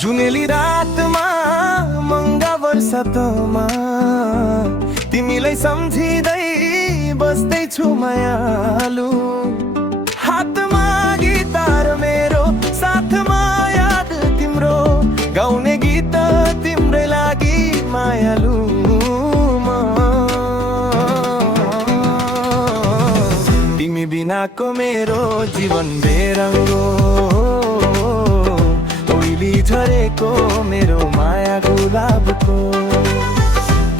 जुनेली रातमा मंगा वर्षातमा तिमीलाई सम्झिँदै बस्दैछु मायालु। हातमा गिटार मेरो साथमा याद तिम्रो गाउने गीत तिम्रै लागि मायालु। तिमी बिनाको मेरो जीवन बेरङ्गो ओइली झरेको मेरो माया गुलाबको।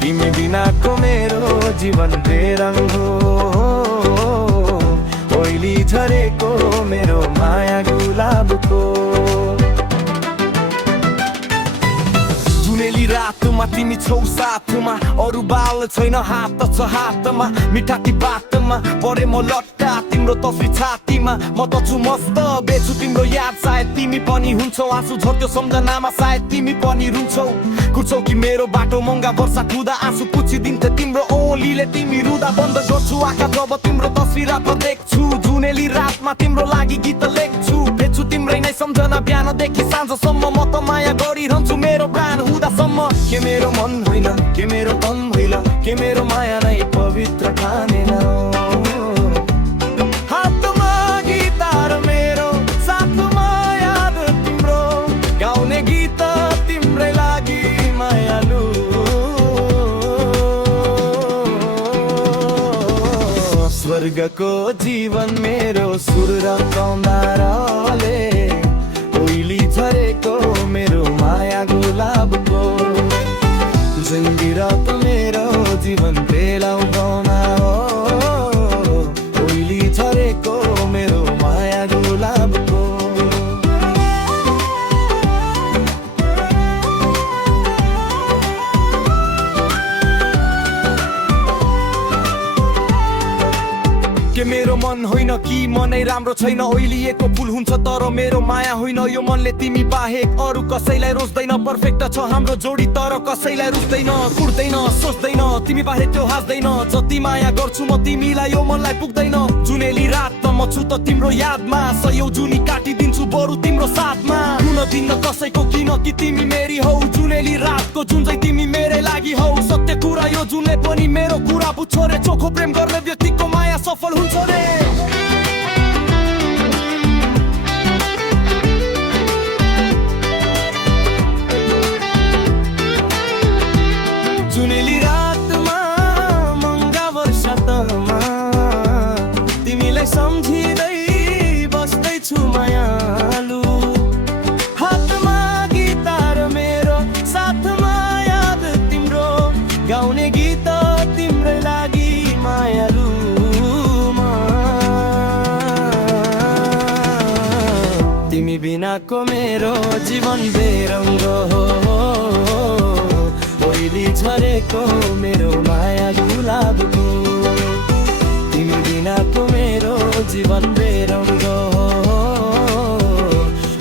तिमी बिनाको मेरो जीवन बेरङ्गो ओइली झरेको मेरो माया गुलाबको। जुनेली रातमा तिमी छौ साथमा अरू बाल छैन हात छ हातमा। मिठा ती बातमा परे म लट्टा तिम्रो तस्बिर छातीमा। म त छु मस्त बेछु तिम्रो याद सायद तिमी पनि हुन्छौ। आँसु झर्थ्यो सम्झनामा सायद तिमी पनि रुन्छौ। कुर्छौ कि मेरो बाटो महँगा वर्षा खुदा आँसु पुछिदिन्थे तिम्रो ओलीले तिमी रुदा। बन्द गर्छु आँखा जब तिम्रो तस्बिर आफै देख्छु। जुनेली रातमा तिम्रो लागि गीत लेख्छु। भेट्छु तिम्रै नै सम्झना बिहानदेखि साँझसम्म। म त माया गरिरहन्छु मेरो प्राण हुँदासम्म। के मेरो मन होइन के मेरो तन होइन के मेरो माया नै पवित्र ठानेन। हातमा गिटार मेरो साथमा याद तिम्रो गाउने गीत तिम्रै लागि मायालु। स्वर्गको जीवन मेरो सुर रकाउँदा रहले ओइली झरेको मेरो माया गुलाबको। जिन्दगी त मेरो जीवन बेलाउ गाउना हो ओइली झरेको मेरो माया गुलाबको। के मेरो मन होइन कि मनै राम्रो छैन। ओइलिएको फुल हुन्छ तर मेरो माया होइन। यो मनले तिमी बाहेक अरू कसैलाई रोज्दैन। पर्फेक्ट छ हाम्रो जोडी तर कसैलाई रुच्दैन कुर्दैन सोच्दैन। तिमी बाहेक त्यो हाँस्दैन। जति माया गर्छु म तिमीलाई यो मनलाई पुग्दैन। जुनेली रातमा म छु त तिम्रो यादमा। सयौं जुनी काटिदिन्छु बरु तिम्रो साथमा। हुन दिन्न कसैको किन कि तिमी मेरी हौ। जुनेली रातको जुन चाहिँ तिमी मेरै लागि हौ। सत्य कुरा यो जुनले पनि मेरो कुरा बुझ्छो रे। चोखो प्रेम गर्ने व्यक्तिको माया सफल हुन्छ रे। जुनेली रातमा मंगा वर्षातमा तिमीलाई सम्झिँदै बस्दैछु मायालु। हातमा गिटार मेरो साथमा याद तिम्रो गाउने गीत तिम्रै लागि मायालु। तिमी बिनाको मेरो जीवन बेरङ्गो ओइली झरेको मेरो माया गुलाबको। तिमी बिनाको मेरो जीवन बेरङ्गो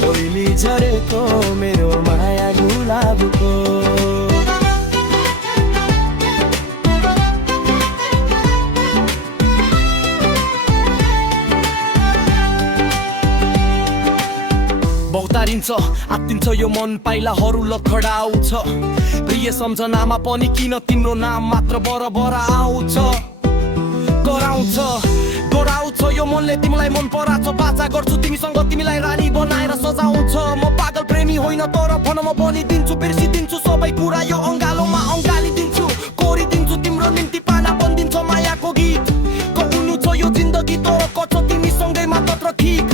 ओइली झरेको मेरो माया गुलाबको। बहुतारिन्छ आत्तिन्छ यो मन पाइलाहरू लखडाउँछ। प्रिय सम्झनामा पनि किन तिम्रो नाम मात्र बरबर आउँछ। गराउँछ यो मनले तिमीलाई मन पराछ। बाचा गर्छु तिमीसँग तिमीलाई रानी बनाएर सजाउँछ। म पागल प्रेमी होइन तर भन म बनिदिन्छु। बिर्सिदिन्छु सबै कुरा यो अङ्गालोमा अङ्गालिदिन्छु। कोरिदिन्छु तिम्रो निम्ति पाना बनिदिन्छ मायाको गीत। कटुनु छ यो जिन्दगी तर कछ तिमीसँगै मात्र ठिक।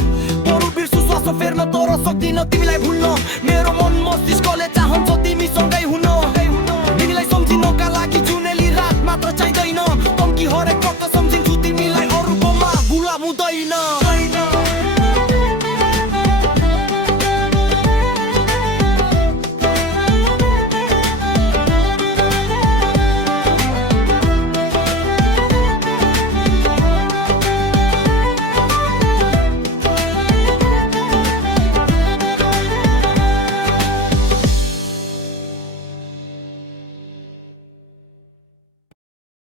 बरु बिर्सु श्वास फेर्न तर सक्दिन तिमीलाई भुल्न। मेरो मन मस्तिष्कले चाहन्छ तिमीसँगै हुन। तिमीलाई सम्झिनका लागि जुनेली रात मात्र